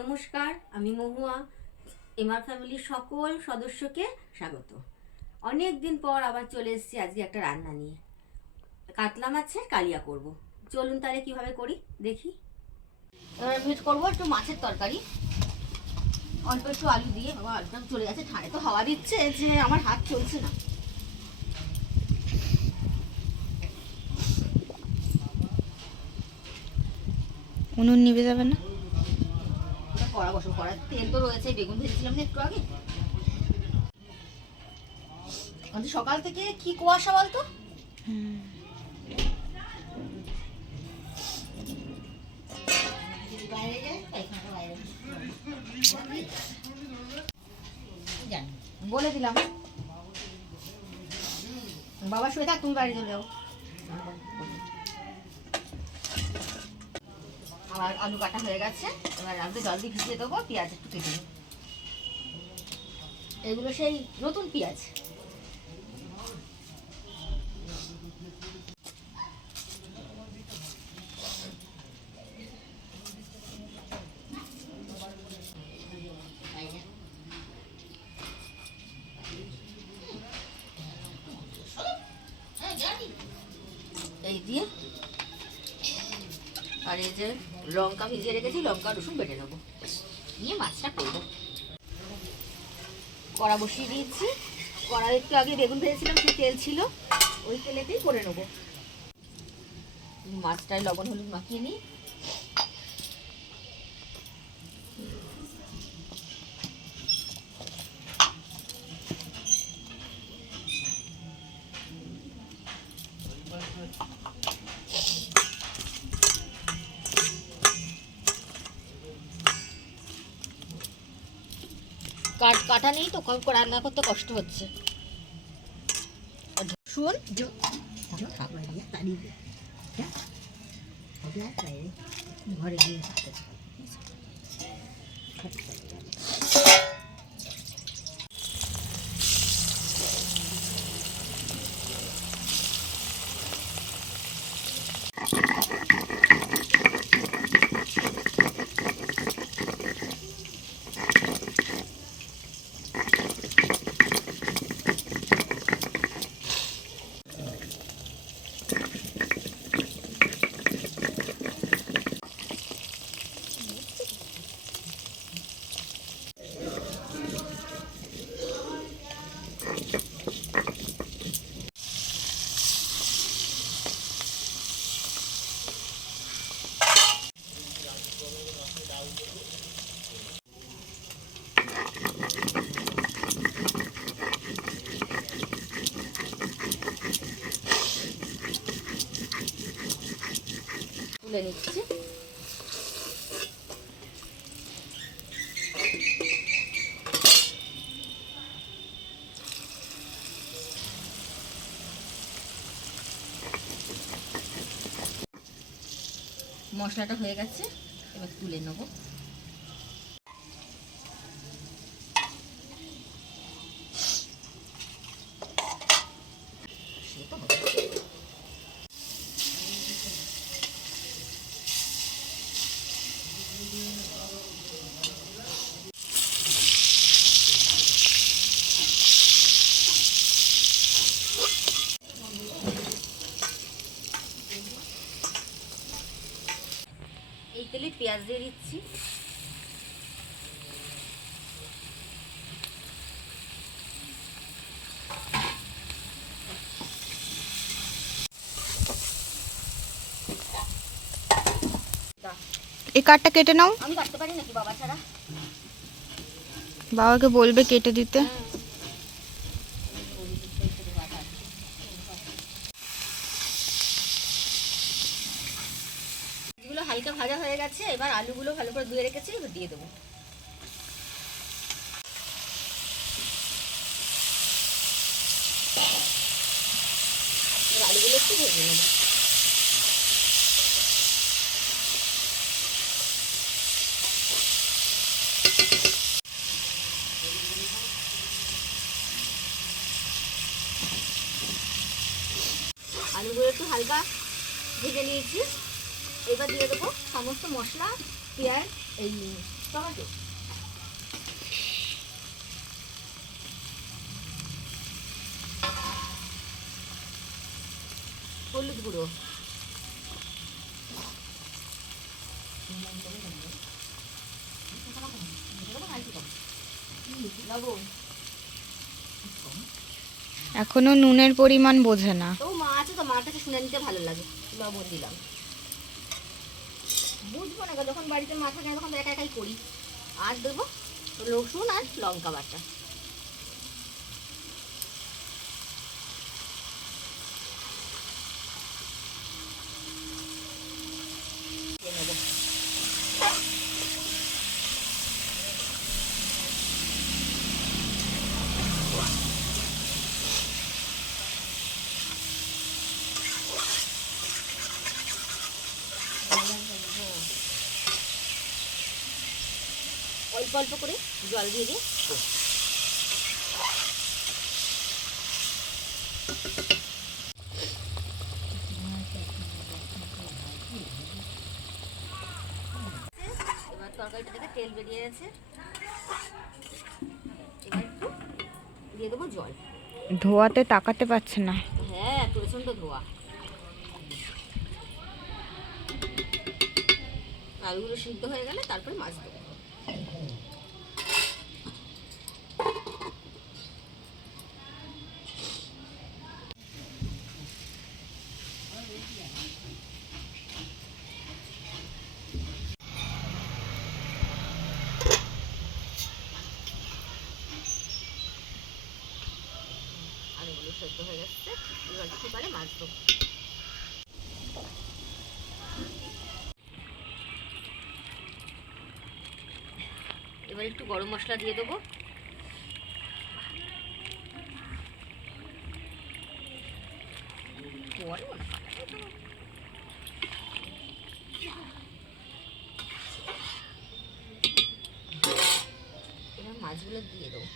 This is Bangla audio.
নমস্কার, আমি মহুয়া। এমআর ফ্যামিলির সকল সদস্যকে স্বাগত। অনেক দিন পর আবার চলে এসেছি আজকে একটা রান্না নিয়ে। কাতলা মাছের কালিয়া করব। চলুন তাহলে কিভাবে করি দেখি। এবার আমি করবো একটু মাছের তরকারি, অল্প একটু আলু দিয়ে। বাবা আলুটা চলে গেছে, ঠায় তো হাওয়া দিচ্ছে যে আমার হাত চলছে না। উনুন নিভে যাবে না? কড়া বসো, কড়ার তেল তো রয়েছে, বেগুন ভেজেছিলাম না একটু আগে। সকাল থেকে কি কুয়াশা বলতো। বলে দিলাম বাবা শুয়ে থাক, তুমি বাইরে চলে যাও। আমার আলু কাটা হয়ে গেছে, এবার আলু জল দিয়ে ভিজিয়ে দেবো, পেঁয়াজ একটু কেটে দেবো। এগুলো সেই নতুন পেঁয়াজ। এই দিয়ে আর এই যে লঙ্কা ভিজিয়ে রেখেছি, লঙ্কা রসুন বেটে নেবো, নিয়ে মাছটা করবো। কড়া বসিয়ে দিয়েছি, কড়াই একটু আগে বেগুন ভেজেছিলাম, সেই তেল ছিল, ওই তেলেতেই করে নেবো। মাছটায় লবণ হলুদ মাখিয়ে নিই। কাটা নেই তো, রান্না করতে কষ্ট হচ্ছে। শুন ঘরে গিয়ে তুলে নিচ্ছি। মশলাটা হয়ে গেছে, এবার তুলে নেব। এই তেলে পেঁয়াজ দিয়ে দিচ্ছি। এই কাঠটা কেটে নাও। আমি কাটতে পারি নাকি বাবা ছাড়া? বাবাকে বলবে কেটে দিতে। এগুলো হালকা ভাজা হয়ে গেছে, এবার আলুগুলো ভালো করে ধুয়ে রেখেছি, এবার দিয়ে দেবো। আলুগুলো একটু ভেজে নেব। আলুগুলো একটু হালকা ভেজে নিয়েছি, এবার দিয়ে দেবো সমস্ত মশলা, পেঁয়াজ, এই টমেটো, হলুদ গুঁড়ো, লবণ। এখনো নুনের পরিমাণ বোঝে না। তো মা আছে তো, মার কাছে শুনে নিতে ভালো লাগে। লবণ দিলাম, বুঝবো না গো, যখন বাড়িতে মা থাকে না তখন তো একা একাই করি। আর দেবো রসুন আর লঙ্কা বাটা। দিয়ে নেবো। অল্প অল্প করে জল দিয়ে দিয়ে এবার তরকারিটা থেকে তেল বেরিয়ে গেছে। এবার একটু দিয়ে দেবো জল। ধোয়াতে তাকাতে পারছে না। হ্যাঁ, প্রচণ্ড ধোয়া। আলুগুলো সিদ্ধ হয়ে গেলে তারপরে মাছ দেবো। আলুগুলো সেদ্ধ হয়ে গেছে, এবার কুকারে মাছ দেবো। এবার একটু গরম মশলা দিয়ে দেবো। এবার মাছগুলো দিয়ে দেবো।